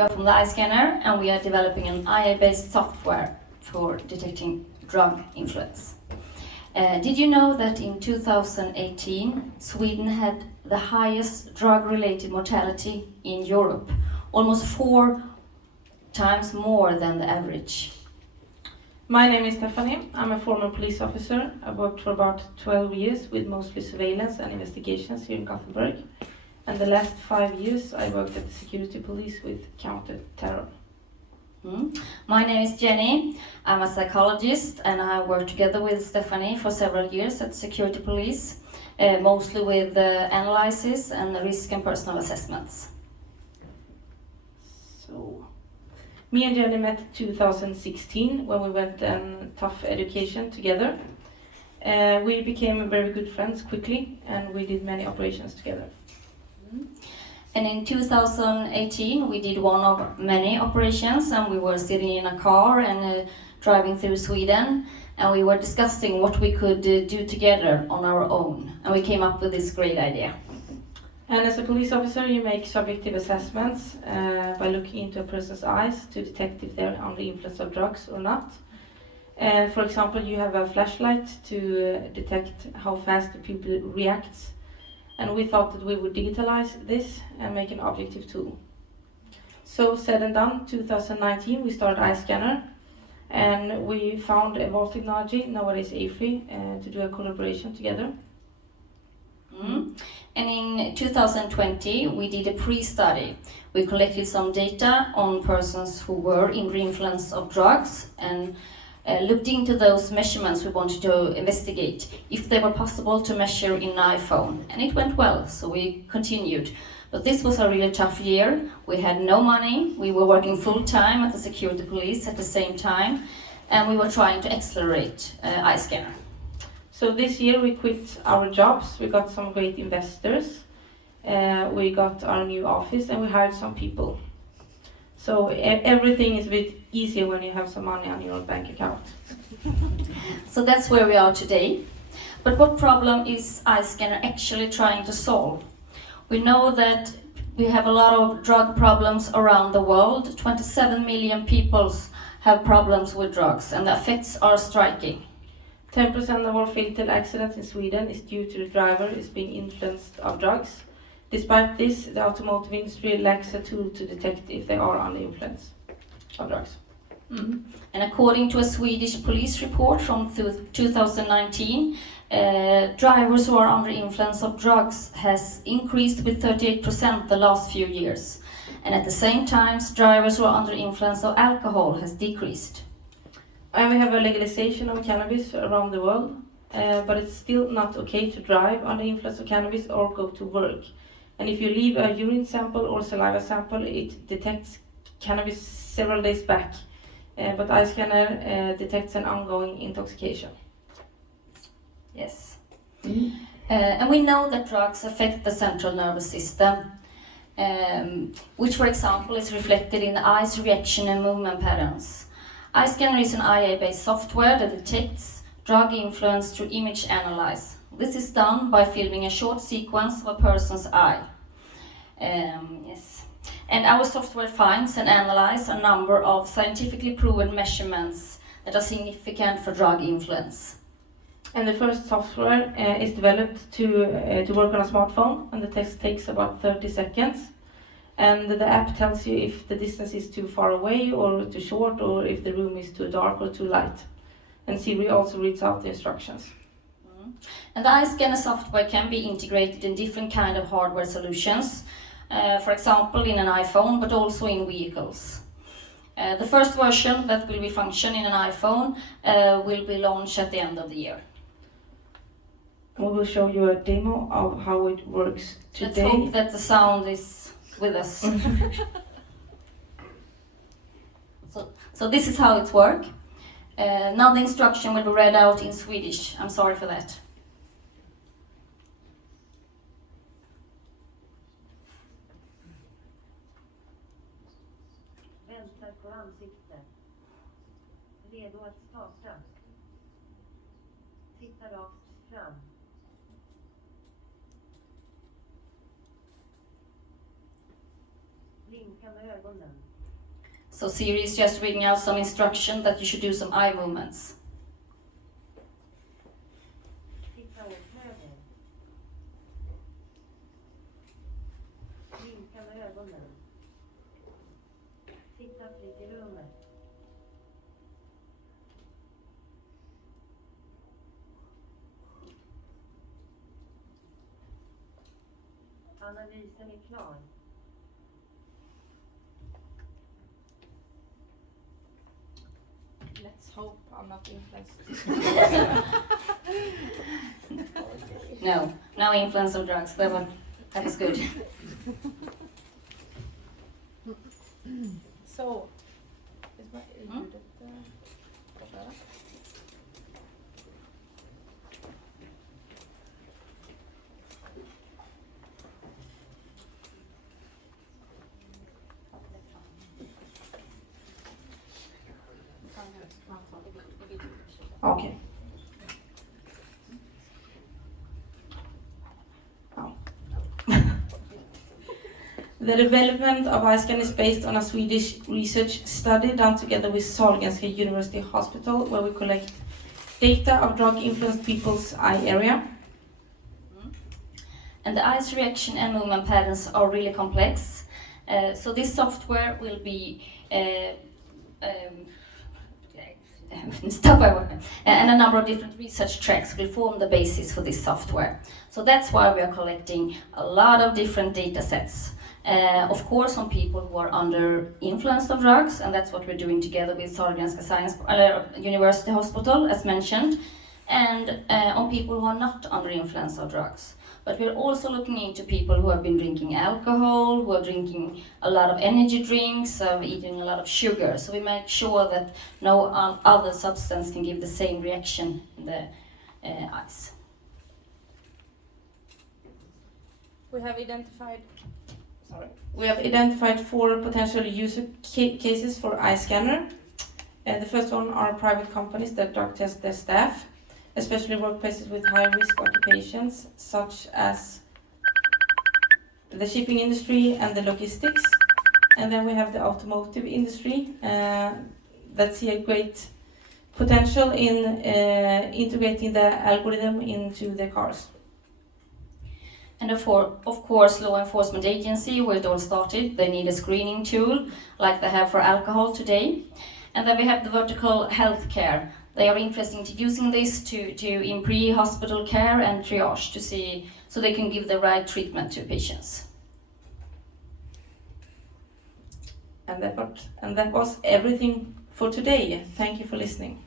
are from the Eyescanner, and we are developing an AI-based software for detecting drug influence. Did you know that in 2018, Sweden had the highest drug-related mortality in Europe, almost 4 times more than the average? My name is Stephanie. I'm a former police officer. I worked for about 12 years with mostly surveillance and investigations here in Gothenburg. And the last 5 years I worked at the security police with counter-terror. My name is Jenny. I'm a psychologist and I worked together with Stephanie for several years at security police, mostly with analysis and risk and personal assessments. So, me and Jenny met in 2016 when we went on tough education together. We became very good friends quickly and we did many operations together. And in 2018 we did one of many operations, and we were sitting in a car and driving through Sweden, and we were discussing what we could do together on our own, and we came up with this great idea. And as a police officer you make subjective assessments by looking into a person's eyes to detect if they're under the influence of drugs or not. For example, you have a flashlight to detect how fast the pupil reacts. And we thought that we would digitalize this and make an objective tool. So said and done, 2019 we started Eyescanner, and we found Evolve Technology, nowadays AFRI, to do a collaboration together. And in 2020 we did a pre-study. We collected some data on persons who were under the influence of drugs and looked into those measurements we wanted to investigate, if they were possible to measure in an iPhone. And it went well, so we continued. But this was a really tough year. We had no money, we were working full-time at the security police at the same time, and we were trying to accelerate Eyescanner. So this year we quit our jobs, we got some great investors, we got our new office and we hired some people. So everything is a bit easier when you have some money on your bank account. So that's where we are today. But what problem is Eyescanner actually trying to solve? We know that we have a lot of drug problems around the world. 27 million people have problems with drugs, and the effects are striking. 10% of all fatal accidents in Sweden is due to the driver is being influenced of drugs. Despite this, the automotive industry lacks a tool to detect if they are under influence of drugs. And according to a Swedish police report from 2019, drivers who are under influence of drugs has increased with 38% the last few years. And at the same time, drivers who are under influence of alcohol has decreased. And we have a legalization of cannabis around the world, but it's still not okay to drive under influence of cannabis or go to work. And if you leave a urine sample or saliva sample, it detects cannabis several days back. But Eyescanner detects an ongoing intoxication. Yes. And we know that drugs affect the central nervous system, which, for example, is reflected in the eye's reaction and movement patterns. Eyescanner is an AI-based software that detects drug influence through image analysis. This is done by filming a short sequence of a person's eye. Yes. And our software finds and analyzes a number of scientifically proven measurements that are significant for drug influence. And the first software is developed to work on a smartphone, and the test takes about 30 seconds. And the app tells you if the distance is too far away or too short, or if the room is too dark or too light. And Siri also reads out the instructions. And the Eyescanner software can be integrated in different kind of hardware solutions, for example in an iPhone, but also in vehicles. The first version that will be function in an iPhone will be launched at the end of the year. We will show you a demo of how it works today. Let's hope that the sound is with us. So this is how it works. Now the instruction will be read out in Swedish. I'm sorry for that. Vänster på ansikte. Redo att starta. Titta rakt fram. Blinka med ögonen. So Siri is just reading out some instruction that you should do some eye movements. Titta åt höger. Blinka med ögonen. Titta fritt i rummet. Analysen är klar. Let's hope I'm not influenced. No influence of drugs. That was good. So, is my ljudet borta? Okay. Oh. The development of Eyescanner is based on a Swedish research study done together with Sahlgrenska University Hospital, where we collect data of drug-influenced people's eye area. And the eyes reaction and movement patterns are really complex. So this software will be and a number of different research tracks will form the basis for this software. So that's why we are collecting a lot of different data sets. Of course, on people who are under influence of drugs, and that's what we're doing together with Sahlgrenska University Hospital, as mentioned, and on people who are not under influence of drugs. But we're also looking into people who have been drinking alcohol, who are drinking a lot of energy drinks, eating a lot of sugar. So we make sure that no other substance can give the same reaction in the eyes. We have identified 4 potential user cases for Eyescanner. The first one are private companies that drug test their staff, especially workplaces with high-risk occupations, such as the shipping industry and the logistics. And then we have the automotive industry that see a great potential in integrating the algorithm into the cars. And of course, law enforcement agency, where it all started, they need a screening tool like they have for alcohol today. And then we have the vertical healthcare. They are interested in using this to in pre-hospital care and triage to see so they can give the right treatment to patients. And that was everything for today. Thank you for listening.